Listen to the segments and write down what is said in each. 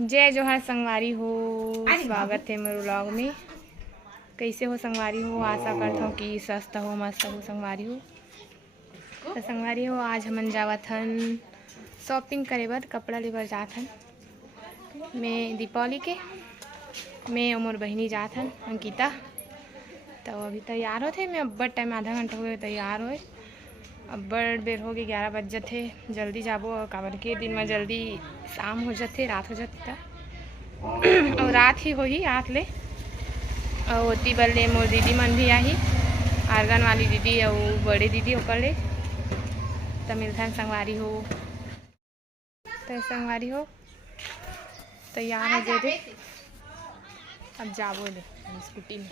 जय जोहार संगवारी हो, स्वागत है मेरे व्लॉग में। कैसे हो संगवारी हो? आशा करता हूँ कि स्वस्थ हो, मस्त हो संगवारी हो। तो संगवारी हो, आज हमन जावत हन शॉपिंग करे बर, कपड़ा लेबर जात हन। मैं दीपावली के मैं और मोर बहिनी जात हन अंकिता। तो अभी तैयार होते मैं अब्बड़ टाइम, आधा घंटा हो गया तैयार होए। अब्बड़ बेर हो गए, 11 बज जाते। जल्दी जाबो काबर के दिन में जल्दी शाम हो जाते, रात हो जाती और रात ही होही रात ले। और ओती बल्ले मोर दीदी मन भी आही, आर्गन वाली दीदी और बड़े दीदी ओकर ले। तो मिलथन संगवारी हो। तो संगवारी हो तैयार हो गए, अब जाबो ले स्कूटी में।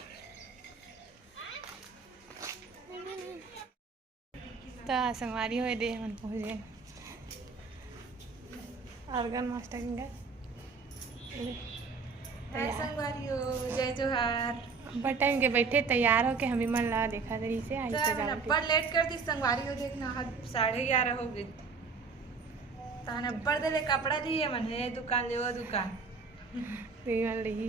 तो संगवारी हो दे मन पहुँच गए आर्गन मास्टर संगवारी हो। जय जोहार। बड़ टाइम के बैठे तैयार हो के हमी मन ला देखा दरी से आई तो जाओ। अब्बड़ लेट कर दी संगवारी हो, देखना 11:30 हो गई। तान अब्बड़ दे ले कपड़ा लिए मन है दुकान ले वो दुकान नहीं मन रही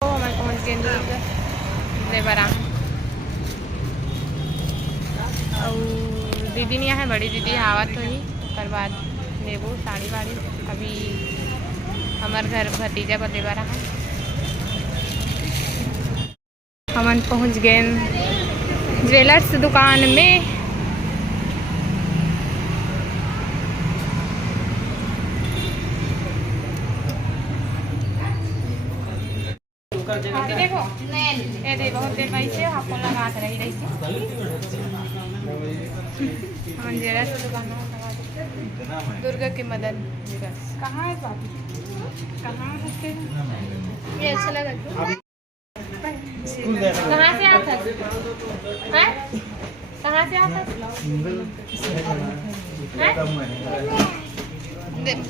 ओ मन पहुंच गए दुर्ग ले बरा। और दीदी नहीं है, बड़ी दीदी आवत हुई ओकर बाद लेबो साड़ी वाड़ी। अभी हमार घर भतीजा पर ले बरा है। हमन पहुंच गए ज्वेलर्स दुकान में। देखो ये दे बहुत देर भाई से आपको लगा रही रही हम ज्वेलर्स दुकान दुर्गा के मदन ज्वेलर्स। कहाँ है बाबू, कहाँ है? ये अच्छा लगा। कहाँ से आता है? कहाँ से आता है?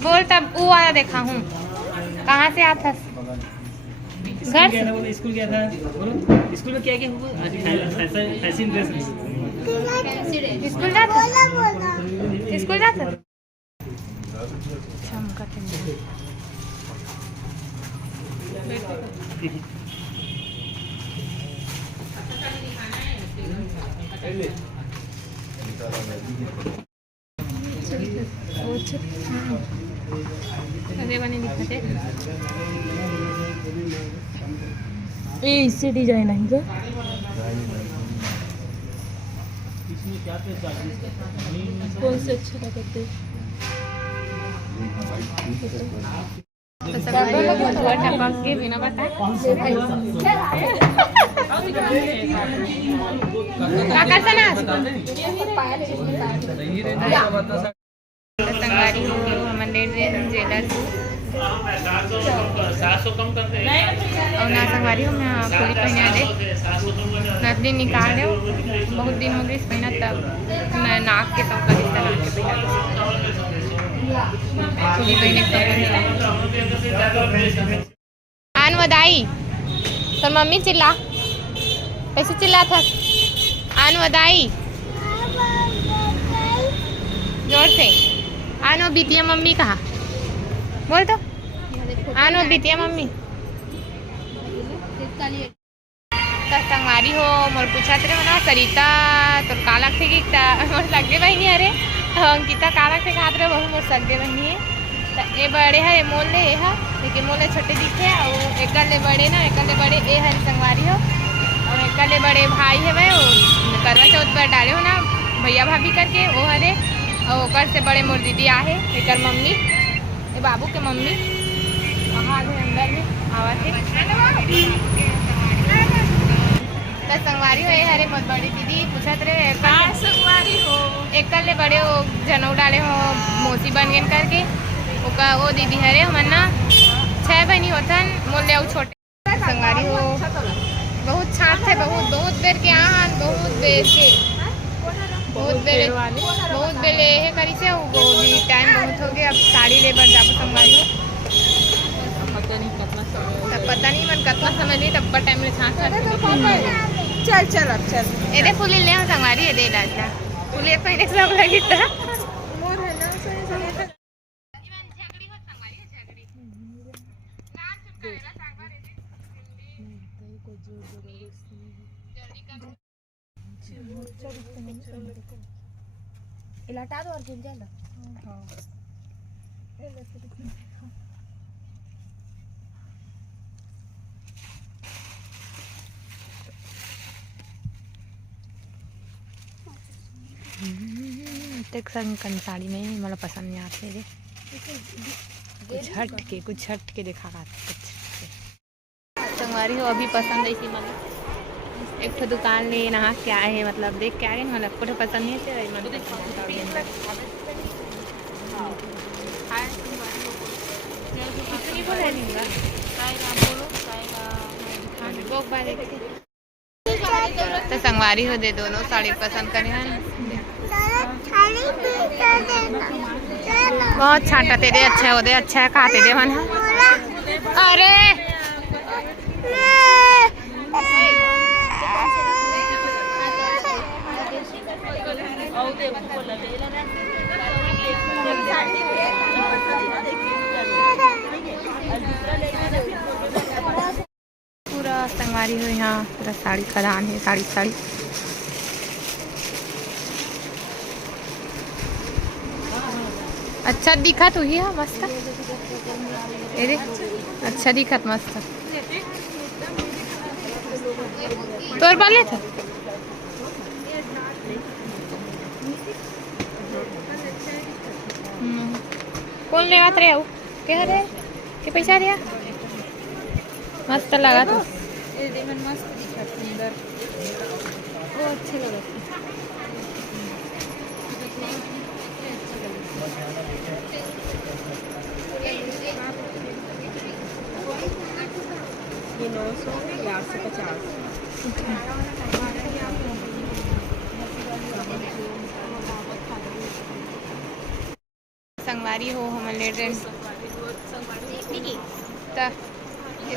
बोल तब वो वाला देखा हूँ। कहाँ से आता है? घर से। स्कूल गया था। बोलो स्कूल में क्या क्या हुआ? Fashion dress. स्कूल जाता? स्कूल जाता? ये इससे डिजाइन है क्या? कौन से अच्छे लगते? के बिना बताए संगवारी हो ज्वेलर्स और ना संगवारी हो। मैं फूली पहने दे नदली निकाल दे, बहुत दिन हो गए इस महीना। तब मैं नाक के तब कर नाक के फूली पहने आन वदाई। तो मम्मी चिल्ला, कैसे चिल्ला था? आन वदाई जोर से। आनो बिटिया मम्मी कहा बोल तो। आनो बिटिया मम्मी। संगवारी हो मोर पूछा थे मना सरिता तो का लगथे कि मोर सगे बहनी। अरे अंकिता का लगथे खात रहे बहु मोर सगे बहनी है। तो ये बड़े है ये मोल ले है, लेकिन मोल छोटे दिखे और एक ले बड़े ना, एक ले बड़े ए है संगवारी हो। और एक ले बड़े भाई है वह करवा चौथ पर डाले हो ना भैया भाभी करके वो हरे। और ओकर से बड़े मोर दीदी आहे, एक मम्मी ये बाबू के मम्मी वहाँ अंदर में आवा थे। तो संगवारी हो ये हरे मोर बड़ी दीदी पूछत रहे संगवारी हो एक ले बड़े वो जनऊ डाले हो मौसी बन गए करके। ओका वो दीदी हरे हमन ना 6 बहनी होथन, मोल ले छोटे। संगवारी हो बहुत छाट थे, बहुत बेर के यहाँ बहुत बेर ये करी से वो भी टाइम बहुत हो गया। अब साड़ी लेबर जाबो संगवारी हो। तब पता नहीं मन कितना समय ली, तब टाइम में छाट चल चल अब चल। ये फूली ले संगवारी ये दे लाचा फूली पहले सब लगी था। इलाटा दो और गिर जाए। संग साड़ी में मतलब पसंद नहीं आते रे, कुछ हट के दिखा संगवारी हो अभी पसंद आई थी मतलब एक तो दुकान ले नहा क्या है मतलब देख के आ गए मतलब कुछ पसंद नहीं थे तो संगवारी हो दे दोनों साड़ी पसंद करे हैं। बहुत छाटा तेरे अच्छा हो दे अच्छा है खाते दे मन। अरे पूरा संगवारी हो यहाँ पूरा साड़ी खदान है साड़ी साड़ी। अच्छा दिखत हुई है मस्त अरे अच्छा दिखत मस्त तोर बाले था कौन लेवा रे आओ क्या रे के पैसा दिया मस्त लगा तो मस्त दिखा सुंदर वो अच्छे लगा। ये 900 या 850 संगवारी हो हम ले ड्रेन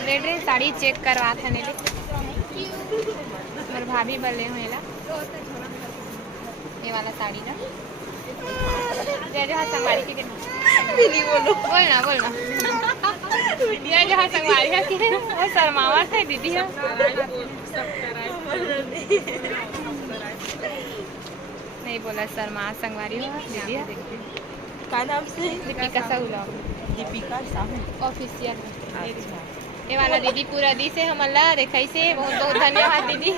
ले ड्रेन साड़ी चेक करवा था ने और भाभी बले होला ये वाला साड़ी ना जय जहाँ संगवारी के दीदी बोलना जय जहाँ संगवारी है कि वो शर्मावा था दीदी है नहीं बोला शर्मा संगवारी हो दीदी है का नाम से दीपिका साहू दीपिका साहू ऑफिशियल ये वाला दीदी पूरा दी से हम अल्लाह देखा से बहुत बहुत धन्यवाद दीदी।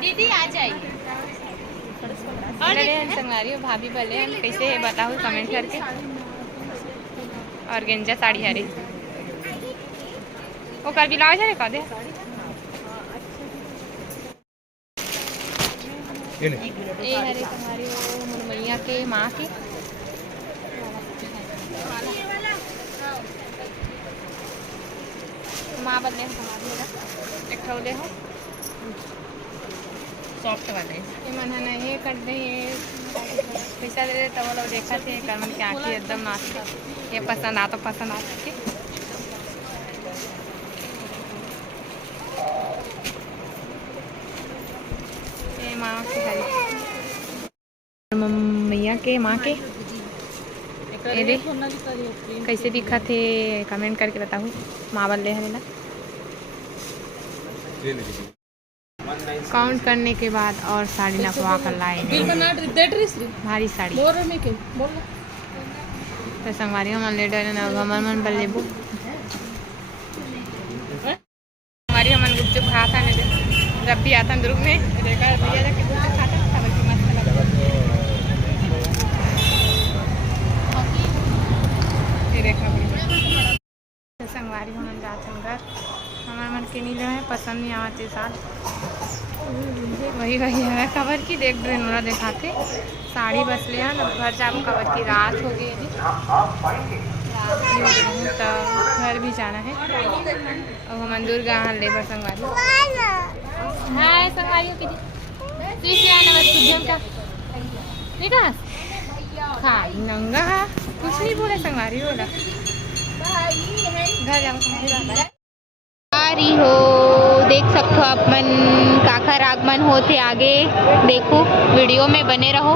दीदी आ जाइए संगवारी भाभी बोले कैसे है बताओ कमेंट करके। और गेंजा साड़ी हरे वो कर ब्लाउज है कह दे ये हरे संगवारी वो मैया के माँ की माँ बदले हमारे एक ठोले हो सॉफ्ट वाले ये मन है ये कर दे ये पैसा दे दे तब वो लोग देखा थे कर्मन की आँखें एकदम नाचते ये पसंद आ तो पसंद आ सके। ये माँ के हरी मैया के माँ के ये दे कैसे दिखा थे कमेंट करके बताओ माँ बल्ले हरेला। काउंट करने के बाद और साड़ी नपवा कर लाए भारी साड़ी तो संगवारी हम ले डरे ना हमन मन बल्ले बो हमारी हमन गुपचुप खाता ने जब भी आता दुर्ग में देखा भैया जाके गुपचुप खाता था बल्कि मस्त लगा ये देखा तो संगवारी हमन जाते घर हमारे मन के नहीं है पसंद नहीं आते साथ वही है कवर की देख ड्रेनोरा दिखाते साड़ी बस ले ना घर जाओ कवर की रात हो गई तो घर भी जाना है और हम दुर्गा लेबर संगवारी हाय संगवारी खाई नंगा कुछ नहीं बोले संगवारी बोला घर जाओ संगवारी हो देख सकते हो अपन काखर आगमन होते आगे देखो वीडियो में बने रहो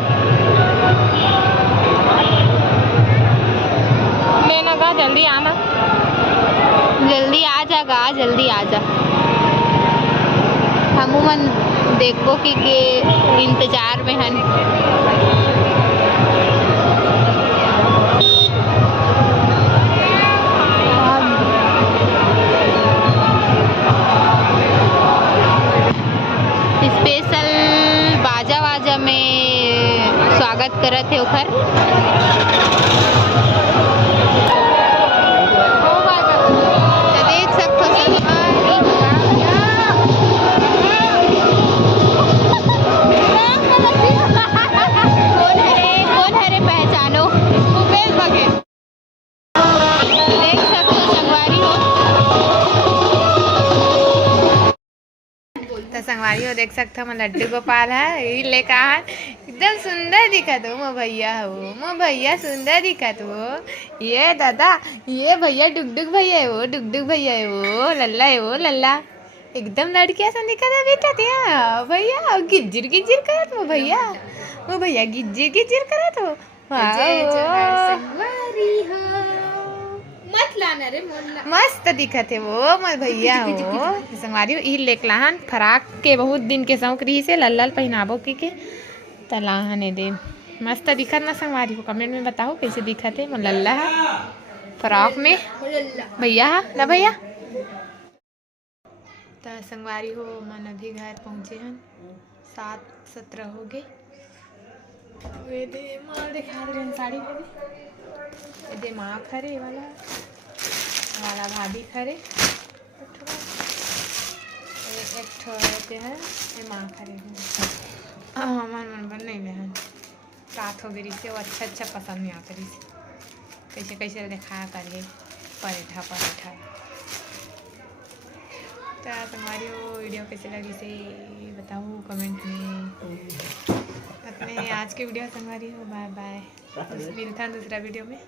लेना का जल्दी आना जल्दी आ जाएगा जल्दी आ जा। मन देखो कि के इंतजार में हन। स्पेशल बाजा वाजा में स्वागत करत है ओखर। तो देख सकते कौन हरे पहचानो देख सकते संगवारी हो। तो संगवारी हो देख सकते हो लड्डू गोपाल है ये लेका एकदम सुंदर दिखत हो। मो भैया हो, मो भैया सुंदर दिखत हो। ये दादा ये भैया डुगडुग भैया है वो, डुगडुग भैया है वो, लल्ला है वो लल्ला। एकदम लड़किया सा दिखत है बेटा त्या भैया गिज्जिर गिज्जिर करत हो भैया, वो भैया गिज्जिर गिज्जिर करत हो। मत लाना रे मोला। मस्त दिखत है वो मोर भैया हो। संगवारी ई लेकलाहन फराक के बहुत दिन के शौक रही से लल्लल पहनाबो के तलाहन दे मस्त दिखत ना। संगवारी को कमेंट में बताओ कैसे दिखत है मोर लल्ला है फराक में भैया ना भैया। तो संगवारी हो मन अभी घर पहुँचे हैं 7:17 हो गए। वे दे माँ दिखा रहे साड़ी में दे माँ खरे वाला भाभी खरे एक ठोते हैं ये माँ खरे मन बन नहीं बहन रात हो गई से वो अच्छा पसंद नहीं आता रही कैसे कैसे दिखाया करिए पराठा पराठा। तो तुम्हारी वो वीडियो कैसे लगी से बताओ कमेंट में। अपने आज की वीडियो संगवारी हो बाय बाय। मिलता है दूसरा वीडियो में।